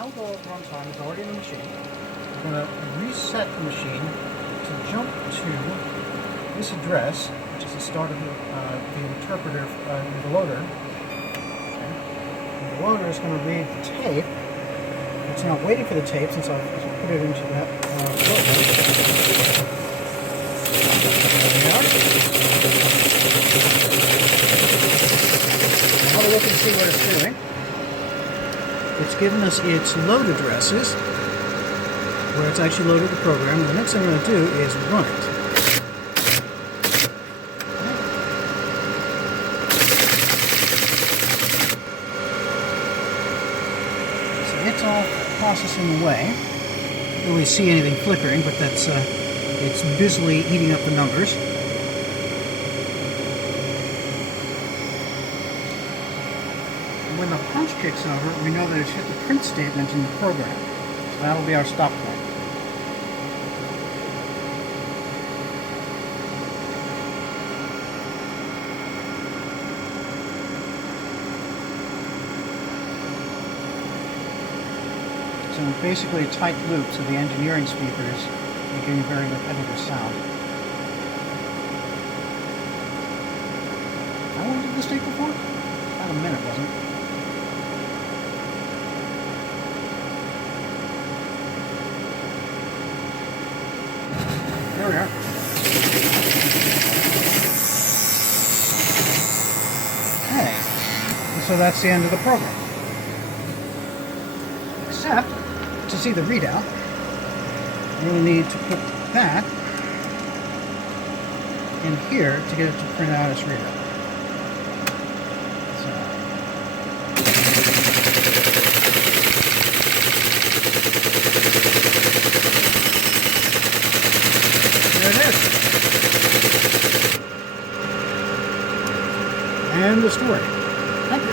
ALGOL runtime is already in the machine. We're going to reset the machine to jump to this address, which is the start of the interpreter, the loader. Okay. And the loader is going to read the tape. It's now waiting for the tape since I've put it into that program. There we are. Have a look and see what it's doing. It's given us its load addresses, where it's actually loaded the program. The next thing I'm going to do is run it. So it's all processing away. Don't really see anything flickering, but that's it's busily eating up the numbers. When the punch kicks over, we know that it's hit the print statement in the program. So that'll be our stop point. So basically a tight loop, so the engineering speakers making a very repetitive sound. How long did this take before? About a minute, wasn't it? There we are. Okay, and so that's the end of the program. Except, to see the readout, we're going to need to put that in here to get it to print out its readout. There it is. And the story. Thank you.